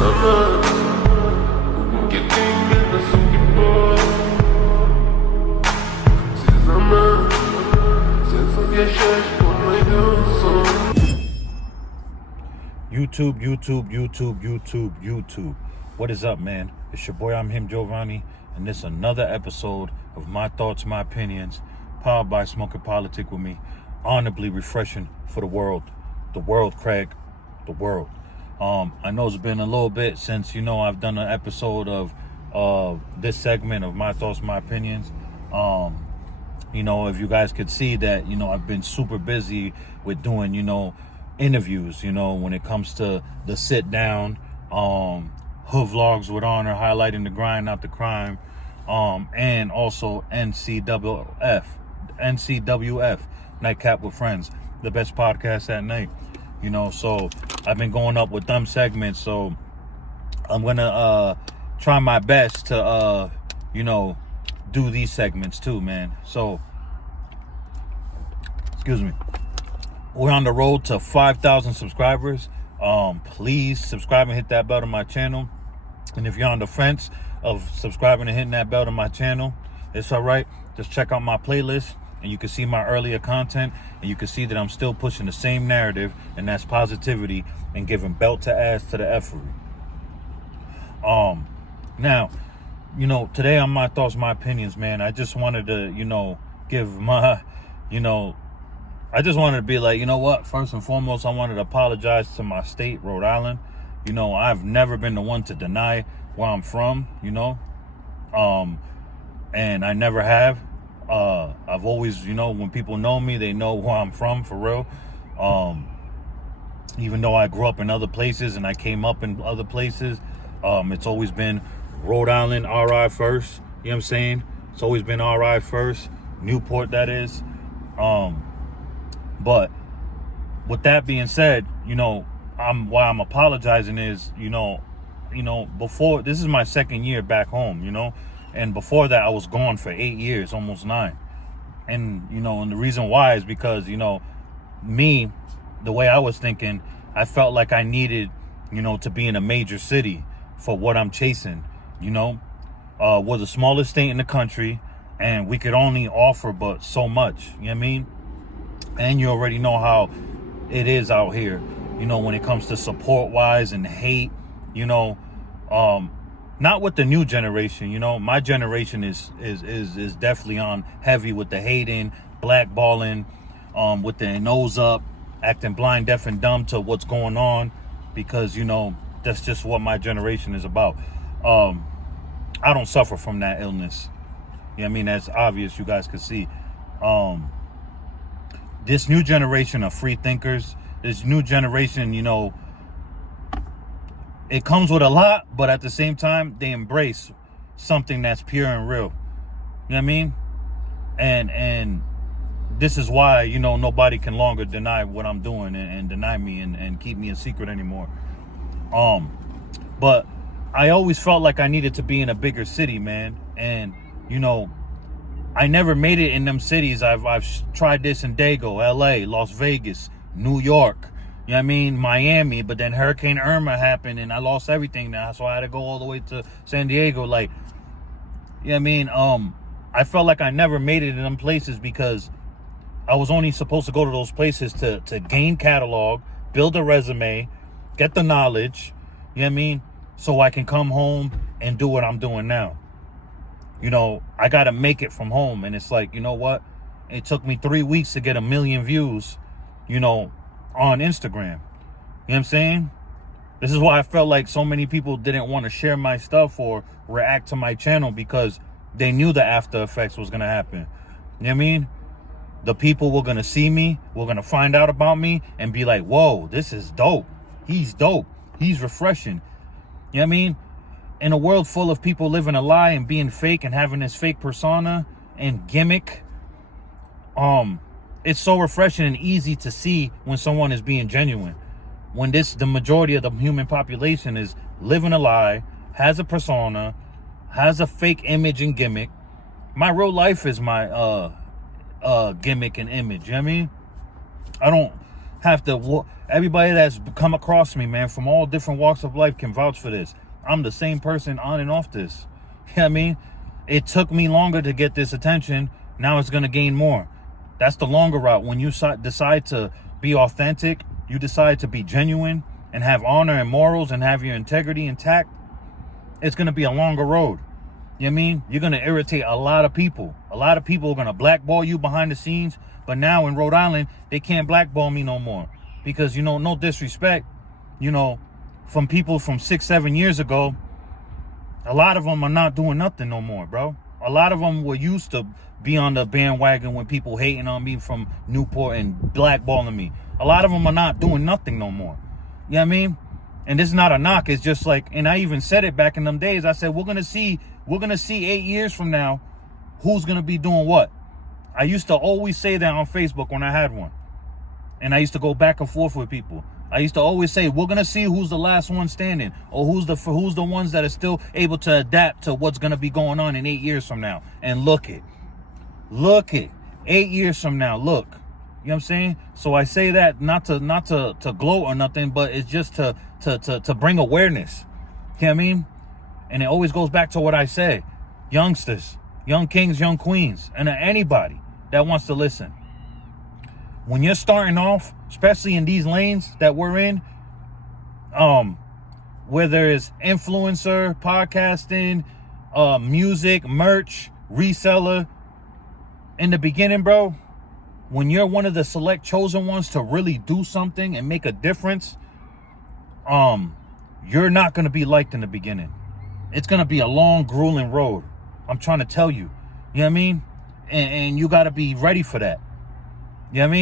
YouTube. What is up, man? It's your boy, I'm him, Giovanni, and this is another episode of My Thoughts, My Opinions, powered by Smoking Politic with me, honorably refreshing for the world, Craig, the world. I know it's been a little bit since, I've done an episode of this segment of My Thoughts, My Opinions. If you guys could see that, I've been super busy with doing, interviews, when it comes to the sit down, hood vlogs with honor, highlighting the grind, not the crime, and also NCWF, Nightcap with Friends, the best podcast at night, so I've been going up with them segments, so I'm gonna try my best to do these segments too, man. So excuse me, we're on the road to 5,000 subscribers. Please subscribe and hit that bell to my channel. And if you're on the fence of subscribing and hitting that bell to my channel, it's all right. Just check out my playlist and you can see my earlier content, and you can see that I'm still pushing the same narrative, and that's positivity and giving belt to ass to the effery. Now, today on My Thoughts, My Opinions, man, I just wanted to, give my, I just wanted to be like, first and foremost, I wanted to apologize to my state, Rhode Island. I've never been the one to deny where I'm from, and I never have. I've always, when people know me, they know where I'm from, for real. Even though I grew up in other places and I came up in other places, it's always been Rhode Island, RI first. You know what I'm saying? It's always been RI first. Newport, that is. But with that being said, why I'm apologizing is, before, this is my second year back home, and before that I was gone for 8 years, almost 9. And, and the reason why is because, me, the way I was thinking, I felt like I needed, to be in a major city for what I'm chasing, we're the smallest state in the country, and we could only offer but so much, you know what I mean? And you already know how it is out here, when it comes to support wise and hate, not with the new generation, my generation is definitely on heavy with the hating, blackballing, with their nose up, acting blind, deaf, and dumb to what's going on, because, that's just what my generation is about. I don't suffer from that illness. You know what I mean? That's obvious, you guys can see. This new generation of free thinkers, this new generation, it comes with a lot, but at the same time, they embrace something that's pure and real. You know what I mean? And this is why, nobody can longer deny what I'm doing and deny me and keep me a secret anymore. But I always felt like I needed to be in a bigger city, man. And, I never made it in them cities. I've tried this in Dago, LA, Las Vegas, New York, you know what I mean, Miami, but then Hurricane Irma happened and I lost everything now, so I had to go all the way to San Diego. Like, you know what I mean? I felt like I never made it in them places because I was only supposed to go to those places to gain catalog, build a resume, get the knowledge, you know what I mean, so I can come home and do what I'm doing now. I got to make it from home. And it's like, what? It took me 3 weeks to get 1 million views, on Instagram. You know what I'm saying? This is why I felt like so many people didn't want to share my stuff or react to my channel, because they knew the after effects was going to happen. You know what I mean? The people were going to see me, were going to find out about me and be like, whoa, this is dope. He's dope. He's refreshing. You know what I mean? In a world full of people living a lie and being fake and having this fake persona and gimmick, it's so refreshing and easy to see when someone is being genuine. When the majority of the human population is living a lie, has a persona, has a fake image and gimmick. My real life is my gimmick and image. You know what I mean? I don't everybody that's come across me, man, from all different walks of life can vouch for this. I'm the same person on and off this. You know what I mean? It took me longer to get this attention. Now it's going to gain more. That's the longer route. When you decide to be authentic, you decide to be genuine and have honor and morals and have your integrity intact, it's going to be a longer road. You know what I mean? You're going to irritate a lot of people. A lot of people are going to blackball you behind the scenes. But now in Rhode Island, they can't blackball me no more. Because, no disrespect, from people from 6-7 years ago, a lot of them are not doing nothing no more, bro. A lot of them were used to be on the bandwagon when people hating on me from Newport and blackballing me. A lot of them are not doing nothing no more. You know what I mean? And this is not a knock. It's just like, and I even said it back in them days. I said, we're going to see 8 years from now who's going to be doing what. I used to always say that on Facebook when I had one. And I used to go back and forth with people. I used to always say, we're going to see who's the last one standing, or who's the ones that are still able to adapt to what's going to be going on in 8 years from now. And look it. 8 years from now, look. You know what I'm saying? So I say that not to gloat or nothing, but it's just to bring awareness. You know what I mean? And it always goes back to what I say. Youngsters, young kings, young queens, and anybody that wants to listen. When you're starting off, especially in these lanes that we're in, whether it's influencer, podcasting, music, merch, reseller, in the beginning, bro, when you're one of the select chosen ones to really do something and make a difference, you're not going to be liked in the beginning. It's going to be a long, grueling road. I'm trying to tell you. You know what I mean? And you got to be ready for that. You know what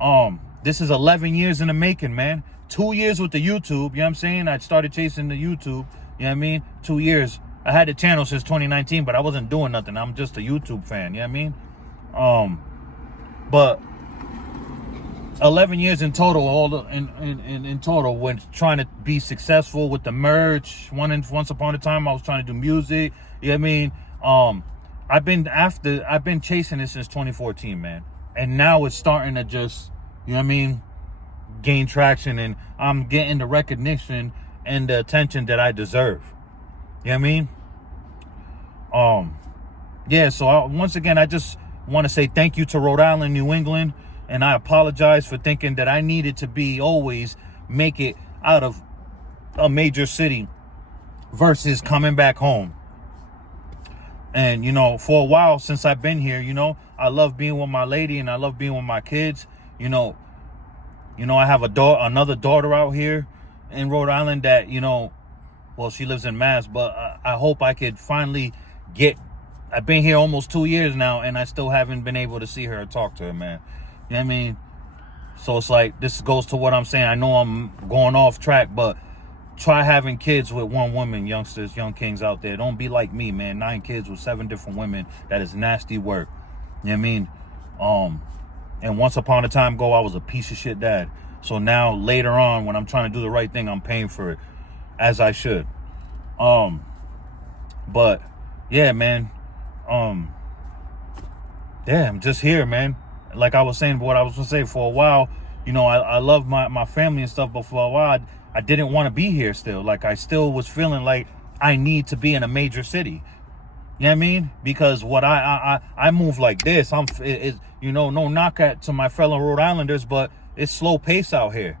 I mean? This is 11 years in the making, man. 2 years with the YouTube. You know what I'm saying? I started chasing the YouTube. You know what I mean? 2 years. I had the channel since 2019, but I wasn't doing nothing. I'm just a YouTube fan. You know what I mean? But 11 years in total, in total, when trying to be successful with the merch. Once upon a time, I was trying to do music. You know what I mean? I've been chasing it since 2014, man. And now it's starting to just, you know what I mean, gain traction, and I'm getting the recognition and the attention that I deserve. You know what I mean? Yeah, so once again, I just want to say thank you to Rhode Island, New England, and I apologize for thinking that I needed to make it out of a major city versus coming back home. And, for a while since I've been here, I love being with my lady and I love being with my kids. I have another daughter out here in Rhode Island that, well, she lives in Mass, but I hope I could finally I've been here almost 2 years now, and I still haven't been able to see her or talk to her, man. You know what I mean? So it's like, this goes to what I'm saying. I know I'm going off track, but try having kids with one woman, youngsters, young kings out there. Don't be like me, man. 9 kids with 7 different women. That is nasty work. You know what I mean? And once upon a time ago, I was a piece of shit dad. So now, later on, when I'm trying to do the right thing, I'm paying for it, as I should. But, yeah, man. Yeah, I'm just here, man. Like I was saying, what I was going to say, for a while, I love my family and stuff, but for a while, I didn't want to be here still. Like, I still was feeling like I need to be in a major city. You know what I mean? Because what I move like this. No knock to my fellow Rhode Islanders, but it's slow pace out here.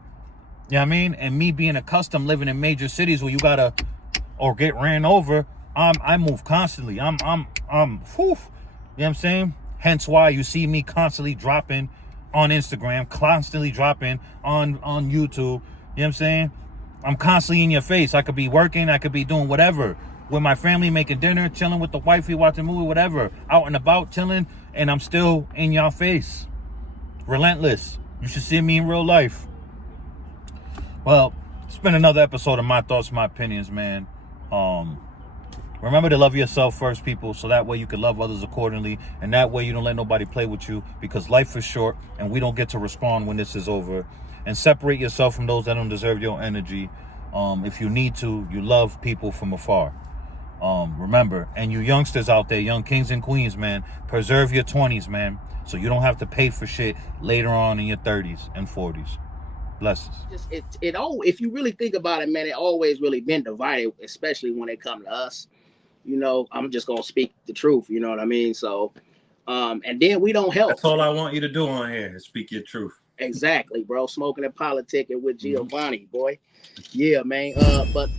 You know what I mean? And me being accustomed living in major cities where you gotta or get ran over, I move constantly. I'm whew. You know what I'm saying? Hence why you see me constantly dropping on Instagram, constantly dropping on YouTube. You know what I'm saying? I'm constantly in your face. I could be working, I could be doing whatever. With my family, making dinner, chilling with the wifey, watching a movie, whatever. Out and about, chilling, and I'm still in your face. Relentless. You should see me in real life. Well, it's been another episode of My Thoughts, My Opinions, man. Remember to love yourself first, people, so that way you can love others accordingly, and that way you don't let nobody play with you, because life is short, and we don't get to respond when this is over. And separate yourself from those that don't deserve your energy. If you need to, you love people from afar. Remember, and you youngsters out there, young kings and queens, man, preserve your 20s, man, so you don't have to pay for shit later on in your 30s and 40s. Blessings. Just it all. If you really think about it, man, it always really been divided, especially when it come to us. I'm just gonna speak the truth. You know what I mean? So, and then we don't help. That's all I want you to do on here is speak your truth. Exactly, bro. Smoking and politicking with Mm-hmm. Giovanni, boy. Yeah, man. But